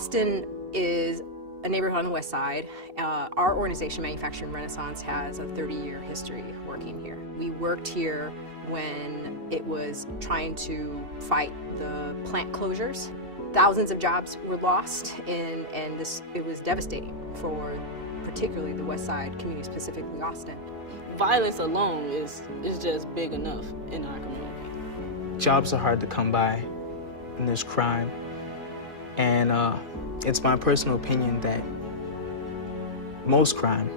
Austin is a neighborhood on the west side. Our organization, Manufacturing Renaissance, has a 30-year history working here. We worked here when it was trying to fight the plant closures. Thousands of jobs were lost, and it was devastating for particularly the west side community, specifically Austin. Violence alone is just big enough in our community. Jobs are hard to come by, and there's crime. And it's my personal opinion that most crime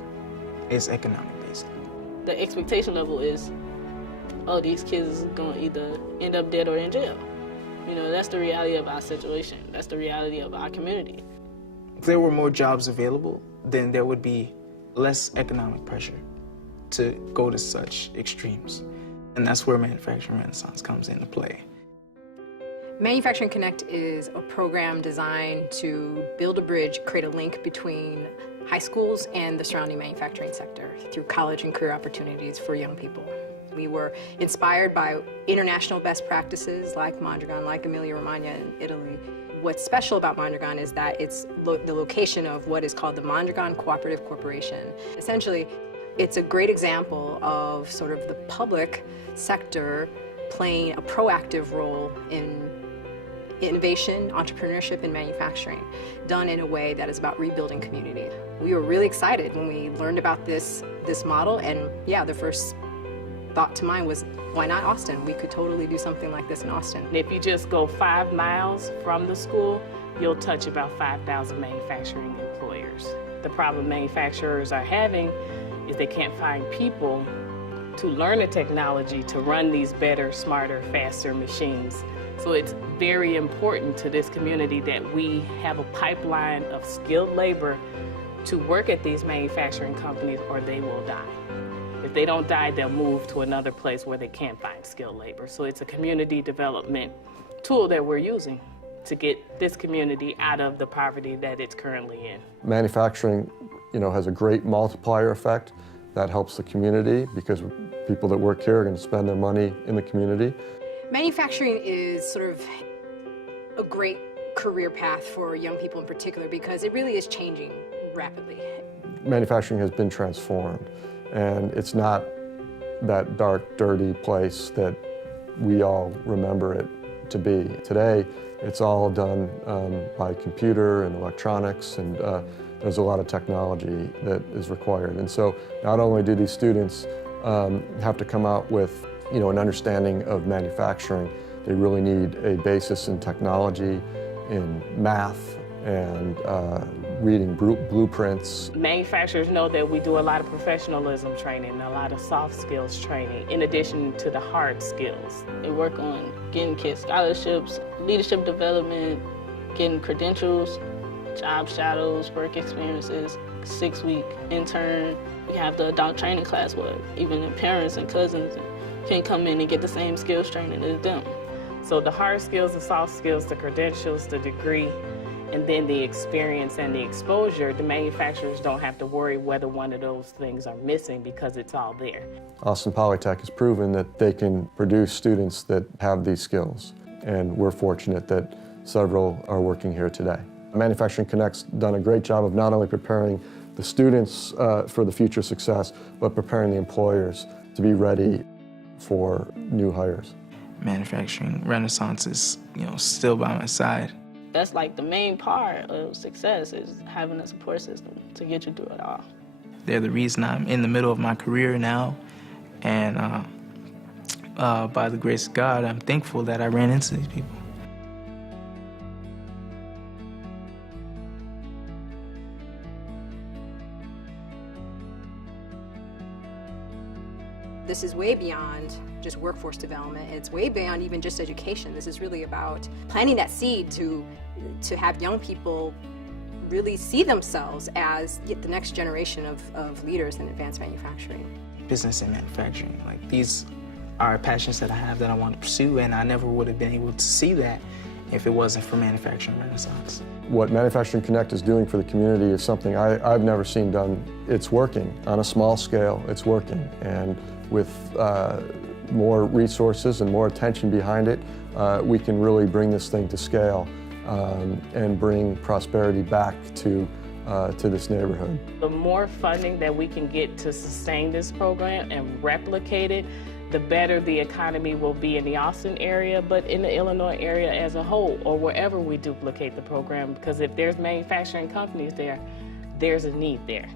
is economic based. The expectation level is, oh, these kids is going to either end up dead or in jail. You know, that's the reality of our situation. That's the reality of our community. If there were more jobs available, then there would be less economic pressure to go to such extremes. And that's where Manufacturing Renaissance comes into play. Manufacturing Connect is a program designed to build a bridge, create a link between high schools and the surrounding manufacturing sector through college and career opportunities for young people. We were inspired by international best practices like Mondragon, like Emilia-Romagna in Italy. What's special about Mondragon is that it's the location of what is called the Mondragon Cooperative Corporation. Essentially, it's a great example of sort of the public sector playing a proactive role in innovation, entrepreneurship, and manufacturing, done in a way that is about rebuilding community. We were really excited when we learned about this model, and yeah, the first thought to mind was, why not Austin? We could totally do something like this in Austin. If you just go 5 miles from the school, you'll touch about 5,000 manufacturing employers. The problem manufacturers are having is they can't find people to learn the technology to run these better, smarter, faster machines. So it's very important to this community that we have a pipeline of skilled labor to work at these manufacturing companies, or they will die. If they don't die, they'll move to another place where they can't find skilled labor. So it's a community development tool that we're using to get this community out of the poverty that it's currently in. Manufacturing, has a great multiplier effect that helps the community because people that work here are going to spend their money in the community. Manufacturing is sort of a great career path for young people in particular because it really is changing rapidly. Manufacturing has been transformed, and it's not that dark, dirty place that we all remember it to be. Today, it's all done by computer and electronics, and there's a lot of technology that is required. And so not only do these students have to come out with an understanding of manufacturing, they really need a basis in technology, in math, and reading blueprints. Manufacturers know that we do a lot of professionalism training, a lot of soft skills training, in addition to the hard skills. They work on getting kids scholarships, leadership development, getting credentials, job shadows, work experiences, 6-week intern. We have the adult training class where even the parents and cousins can come in and get the same skills training as them. So the hard skills, the soft skills, the credentials, the degree, and then the experience and the exposure, the manufacturers don't have to worry whether one of those things are missing because it's all there. Austin Polytech has proven that they can produce students that have these skills, and we're fortunate that several are working here today. Manufacturing Connect's done a great job of not only preparing the students for the future success, but preparing the employers to be ready for new hires. Manufacturing Renaissance is, still by my side. That's like the main part of success, is having a support system to get you through it all. They're the reason I'm in the middle of my career now, and by the grace of God, I'm thankful that I ran into these people. This is way beyond just workforce development. It's way beyond even just education. This is really about planting that seed to have young people really see themselves as the next generation of leaders in advanced manufacturing. Business and manufacturing, these are passions that I have that I want to pursue, and I never would have been able to see that if it wasn't for Manufacturing Renaissance. What Manufacturing Connect is doing for the community is something I've never seen done. It's working on a small scale, it's working, and with more resources and more attention behind it, we can really bring this thing to scale and bring prosperity back to this neighborhood. The more funding that we can get to sustain this program and replicate it, the better the economy will be in the Austin area, but in the Illinois area as a whole, or wherever we duplicate the program, because if there's manufacturing companies there, there's a need there.